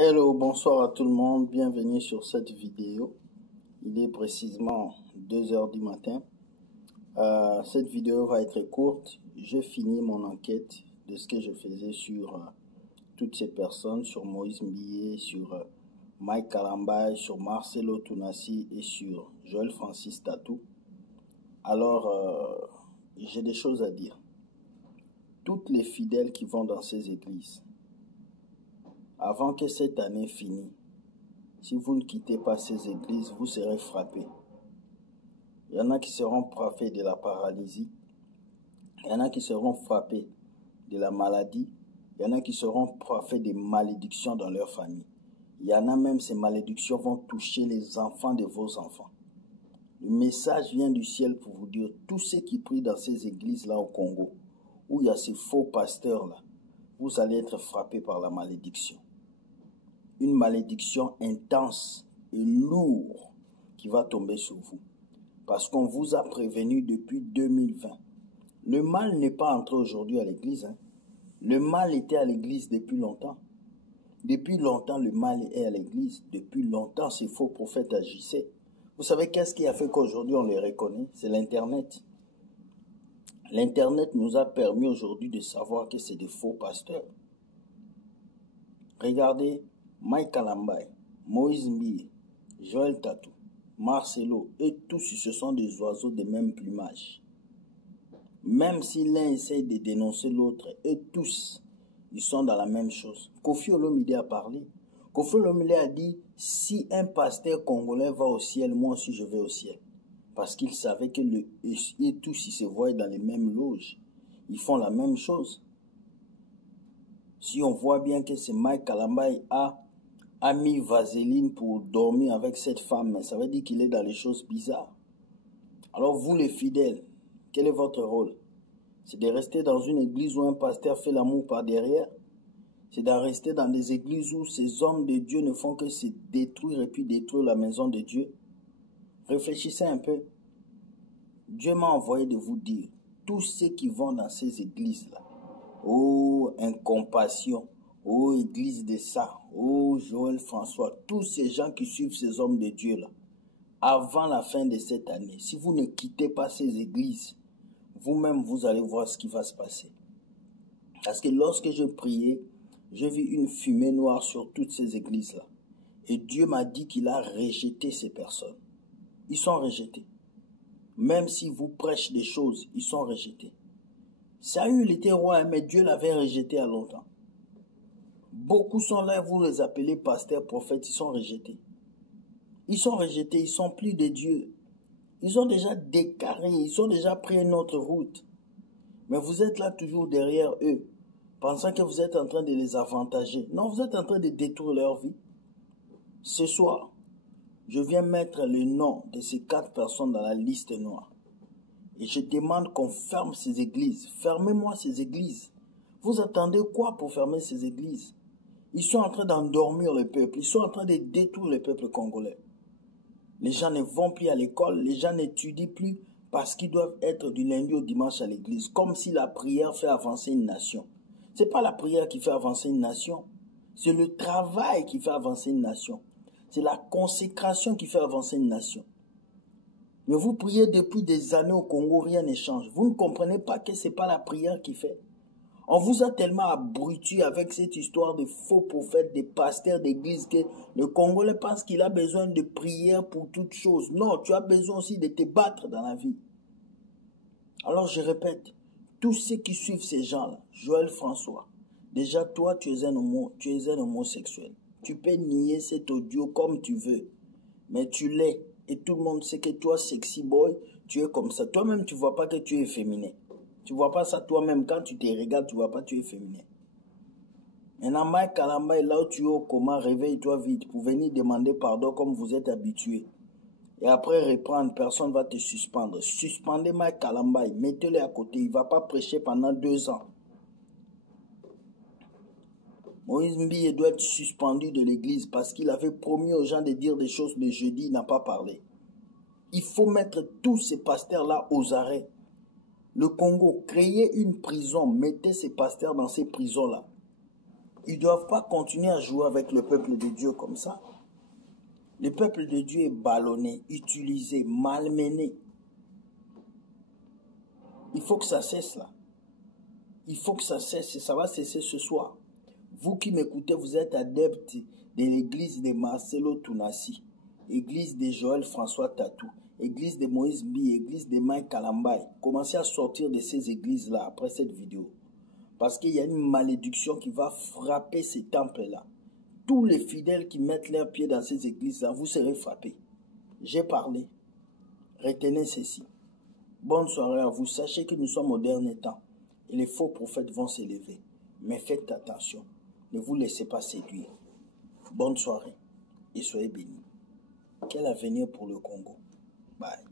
Hello, bonsoir à tout le monde, bienvenue sur cette vidéo. Il est précisément 2 heures du matin. Cette vidéo va être courte. Je finis mon enquête de ce que je faisais sur toutes ces personnes, sur Moïse Mbiye, sur Mike Kalambay, sur Marcelo Tounassi et sur Joël Francis Tatou. Alors, j'ai des choses à dire. Toutes les fidèles qui vont dans ces églises, avant que cette année finisse, si vous ne quittez pas ces églises, vous serez frappés. Il y en a qui seront frappés de la paralysie. Il y en a qui seront frappés de la maladie. Il y en a qui seront frappés de malédictions dans leur famille. Il y en a même, ces malédictions vont toucher les enfants de vos enfants. Le message vient du ciel pour vous dire, tous ceux qui prient dans ces églises-là au Congo, où il y a ces faux pasteurs-là, vous allez être frappés par la malédiction. Une malédiction intense et lourde qui va tomber sur vous. Parce qu'on vous a prévenu depuis 2020. Le mal n'est pas entré aujourd'hui à l'église. Le mal était à l'église depuis longtemps. Depuis longtemps, le mal est à l'église. Depuis longtemps, ces faux prophètes agissaient. Vous savez qu'est-ce qui a fait qu'aujourd'hui on les reconnaît? C'est l'Internet. L'Internet nous a permis aujourd'hui de savoir que c'est des faux pasteurs. Regardez, Mike Kalambay, Moïse Mbiye, Joël Tatou, Marcelo, et tous, ce sont des oiseaux de même plumage. Même si l'un essaie de dénoncer l'autre, et tous, ils sont dans la même chose. Kofi Olomide a parlé. Kofi Olomide a dit, si un pasteur congolais va au ciel, moi aussi je vais au ciel. Parce qu'il savait que et tous, ils se voient dans les mêmes loges. Ils font la même chose. Si on voit bien que c'est Mike Kalambay a mis vaseline pour dormir avec cette femme, mais ça veut dire qu'il est dans les choses bizarres. Alors vous les fidèles, quel est votre rôle? C'est de rester dans une église où un pasteur fait l'amour par derrière? C'est de rester dans des églises où ces hommes de Dieu ne font que se détruire et puis détruire la maison de Dieu? Réfléchissez un peu. Dieu m'a envoyé de vous dire, tous ceux qui vont dans ces églises-là, oh, incompassion, oh, église de ça, oh, Joël François, tous ces gens qui suivent ces hommes de Dieu-là, avant la fin de cette année, si vous ne quittez pas ces églises, vous-même, vous allez voir ce qui va se passer. Parce que lorsque je priais, je vis une fumée noire sur toutes ces églises-là. Et Dieu m'a dit qu'il a rejeté ces personnes. Ils sont rejetés. Même si vous prêchez des choses, ils sont rejetés. Saül était roi, mais Dieu l'avait rejeté à longtemps. Beaucoup sont là, vous les appelez pasteurs, prophètes, ils sont rejetés. Ils sont rejetés, ils sont plus de Dieu. Ils ont déjà décarré, ils ont déjà pris une autre route. Mais vous êtes là toujours derrière eux, pensant que vous êtes en train de les avantager. Non, vous êtes en train de détruire leur vie. Ce soir, je viens mettre le nom de ces 4 personnes dans la liste noire. Et je demande qu'on ferme ces églises. Fermez-moi ces églises. Vous attendez quoi pour fermer ces églises? Ils sont en train d'endormir le peuple. Ils sont en train de détruire le peuple congolais. Les gens ne vont plus à l'école. Les gens n'étudient plus parce qu'ils doivent être du lundi au dimanche à l'église. Comme si la prière fait avancer une nation. Ce n'est pas la prière qui fait avancer une nation. C'est le travail qui fait avancer une nation. C'est la consécration qui fait avancer une nation. Mais vous priez depuis des années au Congo, rien ne change. Vous ne comprenez pas que ce n'est pas la prière qui fait. On vous a tellement abruti avec cette histoire de faux prophètes, de pasteurs d'église, que le Congolais pense qu'il a besoin de prière pour toute chose. Non, tu as besoin aussi de te battre dans la vie. Alors je répète, tous ceux qui suivent ces gens-là, Joël François, déjà toi tu es un homosexuel. Tu peux nier cet audio comme tu veux, mais tu l'es. Et tout le monde sait que toi, sexy boy, tu es comme ça. Toi-même, tu ne vois pas que tu es féminin. Tu ne vois pas ça toi-même. Quand tu te regardes, tu ne vois pas que tu es féminin. Maintenant, Mike Kalambay, là où tu es au coma, réveille-toi vite pour venir demander pardon comme vous êtes habitué. Et après reprendre, personne ne va te suspendre. Suspendez Mike Kalambay, mettez-le à côté. Il ne va pas prêcher pendant 2 ans. Moïse Mbiye doit être suspendu de l'église parce qu'il avait promis aux gens de dire des choses le jeudi, il n'a pas parlé. Il faut mettre tous ces pasteurs-là aux arrêts. Le Congo, créez une prison, mettez ces pasteurs dans ces prisons-là. Ils ne doivent pas continuer à jouer avec le peuple de Dieu comme ça. Le peuple de Dieu est ballonné, utilisé, malmené. Il faut que ça cesse là. Il faut que ça cesse et ça va cesser ce soir. Vous qui m'écoutez, vous êtes adeptes de l'église de Marcelo Tunasi, église de Joël François Tatou, église de Moïse Mbi, église de Mike Kalambay. Commencez à sortir de ces églises-là après cette vidéo. Parce qu'il y a une malédiction qui va frapper ces temples-là. Tous les fidèles qui mettent leurs pieds dans ces églises-là, vous serez frappés. J'ai parlé. Retenez ceci. Bonne soirée à vous. Sachez que nous sommes au dernier temps. Et les faux prophètes vont s'élever. Mais faites attention. Ne vous laissez pas séduire. Bonne soirée. Et soyez bénis. Quel avenir pour le Congo. Bye.